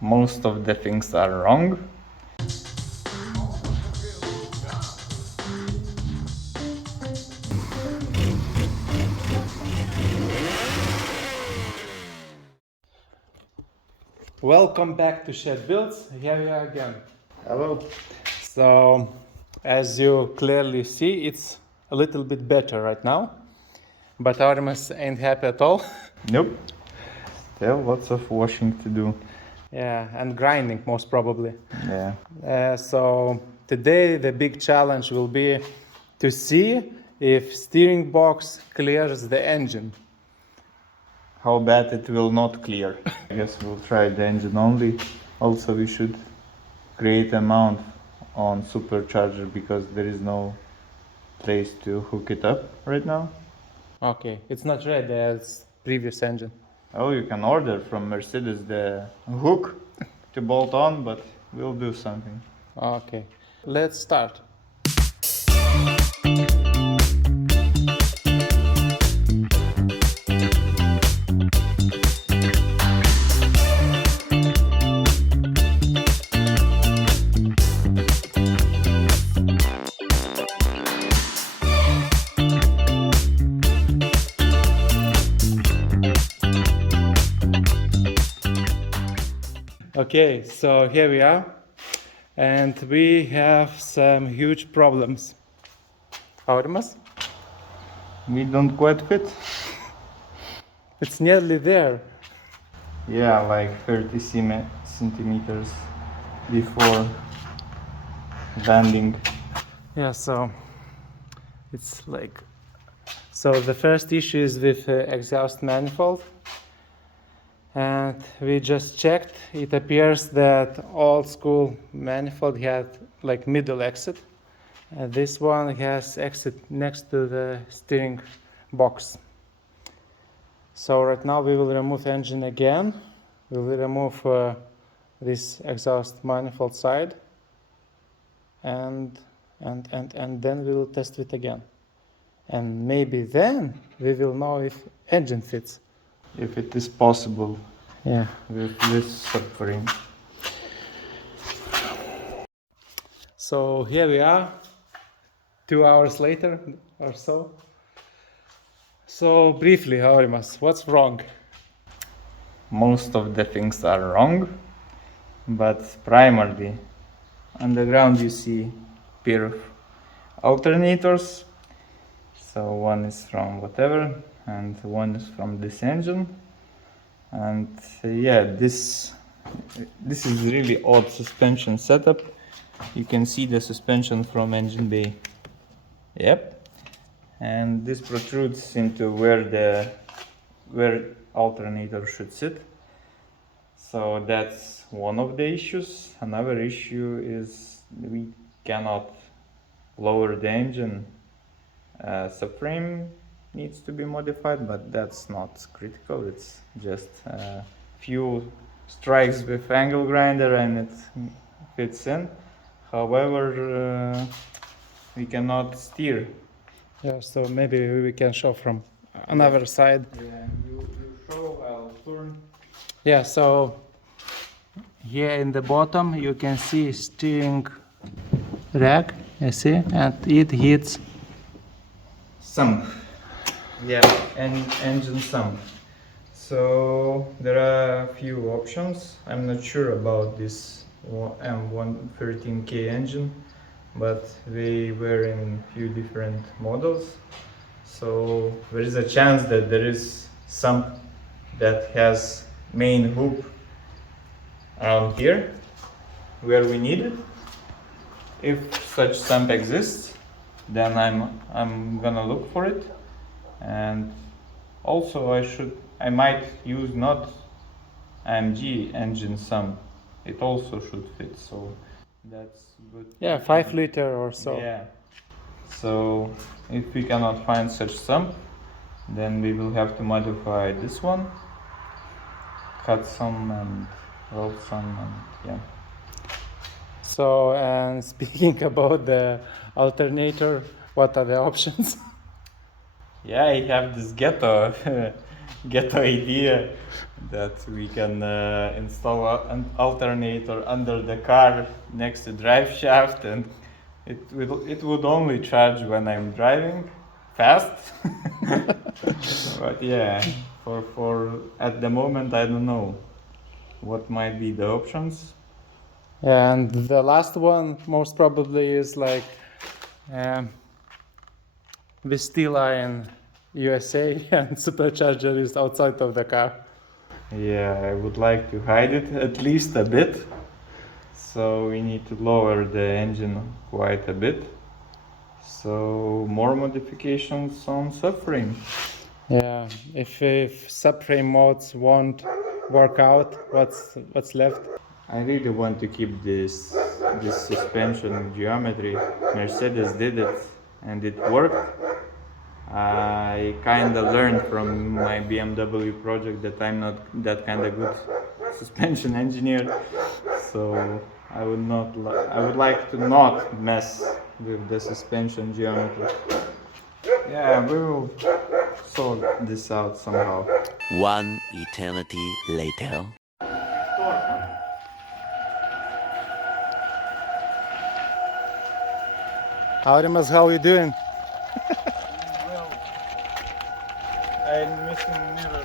Most of the things are wrong. Welcome back to Shed Builds. Here we are again. Hello. So, as you clearly see, it's a little bit better right now. But Aurimas ain't happy at all. Nope. Still lots of washing to do. Yeah, and grinding most probably. Yeah. So today the big challenge will be to see if steering box clears the engine. How bad it will not clear. I guess we'll try the engine only. Also, we should create a mount on Supercharger because there is no place to hook it up right now. Okay, it's not ready as previous engine. Oh, you can order from Mercedes the hook to bolt on, but we'll do something. Okay, let's start. Okay, so here we are, and we have some huge problems. Aurimas, We don't quite fit. it's nearly there. Yeah, like 30 centimeters before landing. Yeah, so it's like, so the first issue is with exhaust manifold, and we just checked. It appears that old school manifold had like middle exit, and this one has exit next to the steering box. So right now we will remove engine again. We will remove this exhaust manifold side, and then we will test it again. And maybe then we will know if engine fits. If it is possible Yeah. with this subframe. So here we are, 2 hours later or so. So briefly, Aurimas, what's wrong? Most of the things are wrong, but primarily on the ground you see pair of alternators. So one is from whatever and one is from this engine. And yeah, this is really odd suspension setup. You can see the suspension from engine bay. Yep. And this protrudes into where alternator should sit. So that's one of the issues. Another issue is we cannot lower the engine. Subframe needs to be modified, but that's not critical. It's just a few strikes with angle grinder and it fits in. However, we cannot steer. Yeah, so maybe we can show from another side. Yeah, you show, I'll turn. Yeah, so here in the bottom you can see steering rack, you see, and it hits Sump. Yeah, and engine sump. So there are a few options. I'm not sure about this M113K engine, but they were in few different models. So there is a chance that there is sump that has main hoop around here where we need it. If such sump exists, then I'm gonna look for it. And also I might use not AMG engine sump. It also should fit, so that's good. Yeah, 5 liter or so. Yeah. So if we cannot find such sump, then we will have to modify this one, cut some and weld some, and yeah. So, and speaking about the alternator, what are the options? Yeah, I have this ghetto get the idea that we can install an alternator under the car next to drive shaft, and it would only charge when I'm driving fast. But yeah, for at the moment I don't know what might be the options. And the last one most probably is like with steel iron USA and supercharger is outside of the car. Yeah, I would like to hide it at least a bit. So we need to lower the engine quite a bit. So more modifications on subframe. Yeah, if subframe mods won't work out, what's left? I really want to keep this suspension geometry. Mercedes did it and it worked. I kinda learned from my BMW project that I'm not that kinda good suspension engineer, so I would like to not mess with the suspension geometry. Yeah, we will sort this out somehow. One eternity later. Aurimas, how you doing? Well, I'm missing mirror.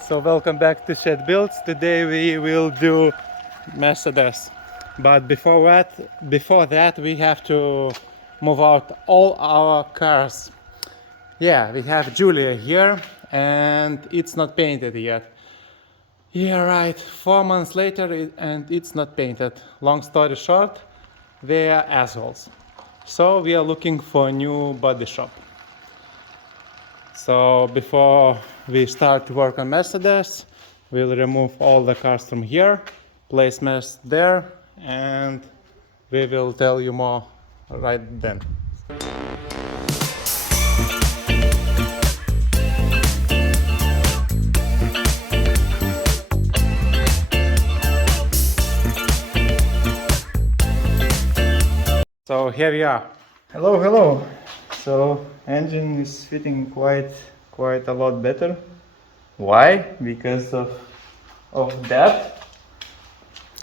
So welcome back to Shed Builds. Today we will do Mercedes. But before that we have to move out all our cars. Yeah, we have Julia here and it's not painted yet. Yeah, right, 4 months later and it's not painted. Long story short, they are assholes. So we are looking for a new body shop. So before we start to work on Mercedes, we'll remove all the cars from here, place Mercedes there, and we will tell you more right then. So here we are. Hello, hello. So engine is fitting quite a lot better. Why? Because of that.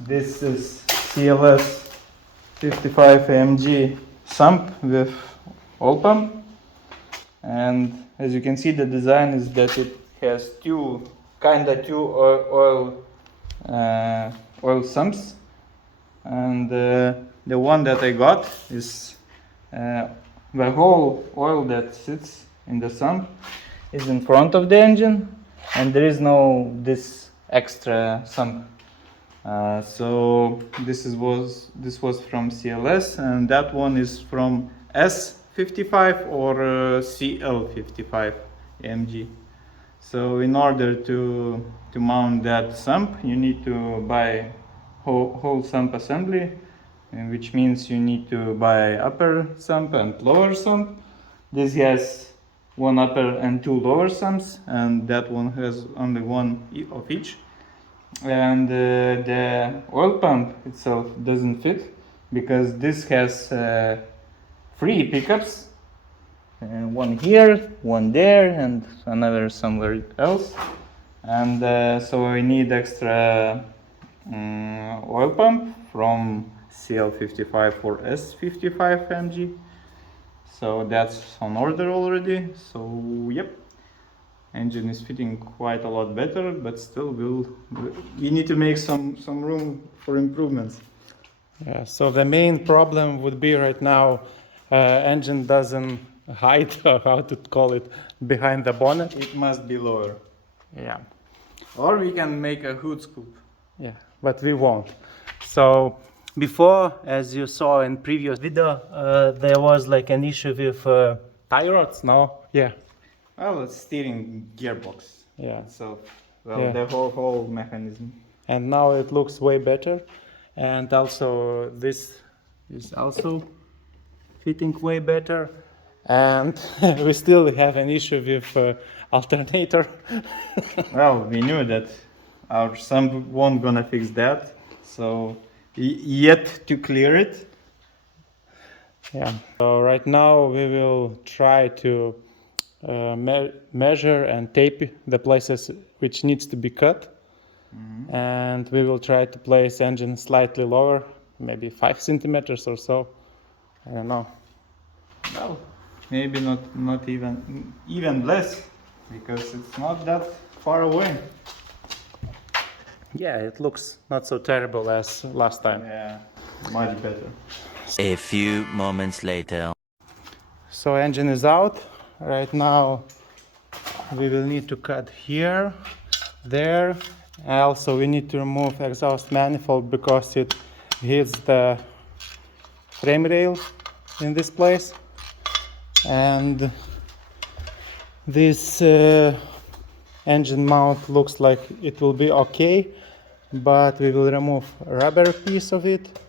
This is CLS 55 AMG Sump with oil pump, and as you can see, the design is that it has two oil sumps, and the one that I got is the whole oil that sits in the sump is in front of the engine, and there is no this extra sump. So this was from CLS, and that one is from S55 or CL55 AMG. So in order to mount that sump, you need to buy whole sump assembly, which means you need to buy upper sump and lower sump. This has one upper and two lower sumps, and that one has only one of each. And the oil pump itself doesn't fit because this has 3 pickups, one here, one there, and another somewhere else. And so I need extra oil pump from CL55 or S55 MG. So that's on order already. So yep, engine is fitting quite a lot better, but still we need to make some room for improvements. Yeah, so the main problem would be right now, engine doesn't hide, or how to call it, behind the bonnet. It must be lower. Yeah. Or we can make a hood scoop. Yeah, but we won't. So before, as you saw in previous video, there was like an issue with tie rods. No? Yeah. Well, it's steering gearbox. Yeah. itself. Well, Yeah. the whole mechanism. And now it looks way better. And also this is also fitting way better. And we still have an issue with alternator. Well, we knew that our sump won't gonna fix that, so yet to clear it. Yeah. So right now we will try to measure and tape the places which needs to be cut. And we will try to place engine slightly lower, maybe 5 centimeters or so. I don't know. Well, maybe not even less, because it's not that far away. Yeah, it looks not so terrible as last time. Yeah, much better. A few moments later. So engine is out. Right now we will need to cut here, there. Also we need to remove exhaust manifold because it hits the frame rail in this place. And this engine mount looks like it will be okay, but we will remove a rubber piece of it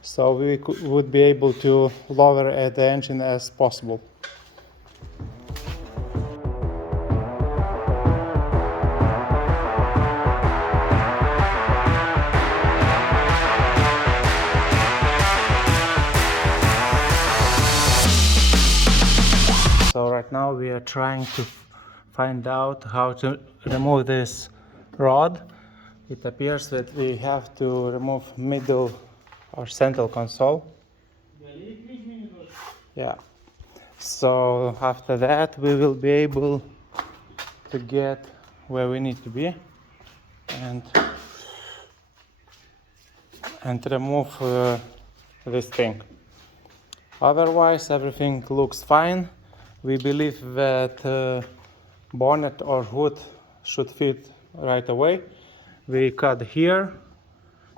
so we would be able to lower the engine as possible. So right now we are trying to find out how to remove this rod. It appears that we have to remove middle or central console. Yeah. So after that we will be able to get where we need to be and remove this thing. Otherwise everything looks fine. We believe that bonnet or hood should fit right away. We cut here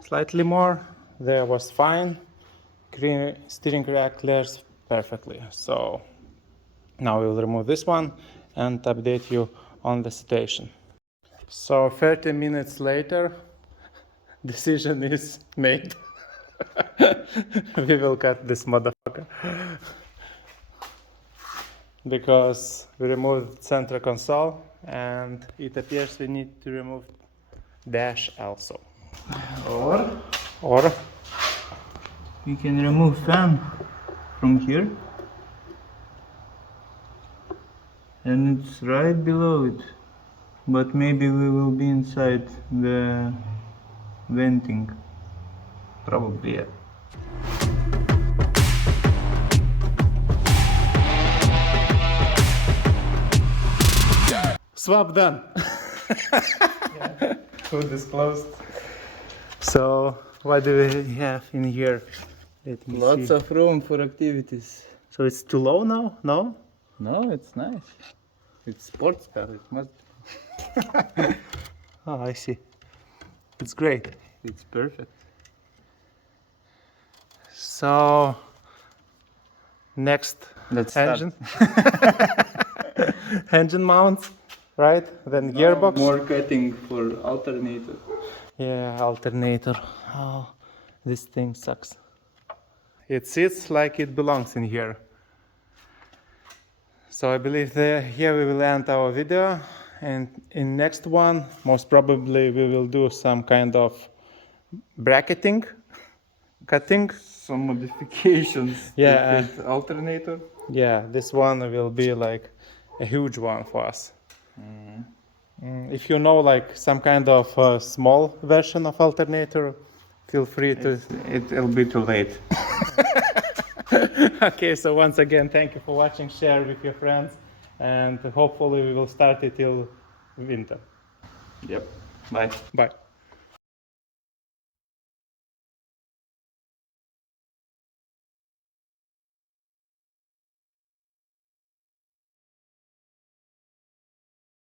slightly more. There was fine. Steering rack clears perfectly. So now we will remove this one and update you on the situation. So 30 minutes later, decision is made. We will cut this motherfucker. Because we removed center console and it appears we need to remove dash also. Or We can remove fan from here, and it's right below it, but maybe we will be inside the venting. Probably, yeah. swap done. Hood is closed. So what do we have in here? Let me Lots see. of room for activities. So it's too low now? No? No, it's nice. It's sports car, it must. Oh, I see. It's great. It's perfect. So next Let's start. engine. Engine mounts, right? Then gearbox. More cutting for alternator. Yeah, alternator. Oh, this thing sucks. It sits like it belongs in here. So I believe here we will end our video, and in next one most probably we will do some kind of bracketing, cutting. Some modifications. Yeah. To fit alternator. Yeah, this one will be like a huge one for us. If you know like some kind of small version of alternator, feel free to. It'll be too late. Okay, so once again, thank you for watching, share with your friends, and hopefully we will start it till winter. Yep. Bye. Bye.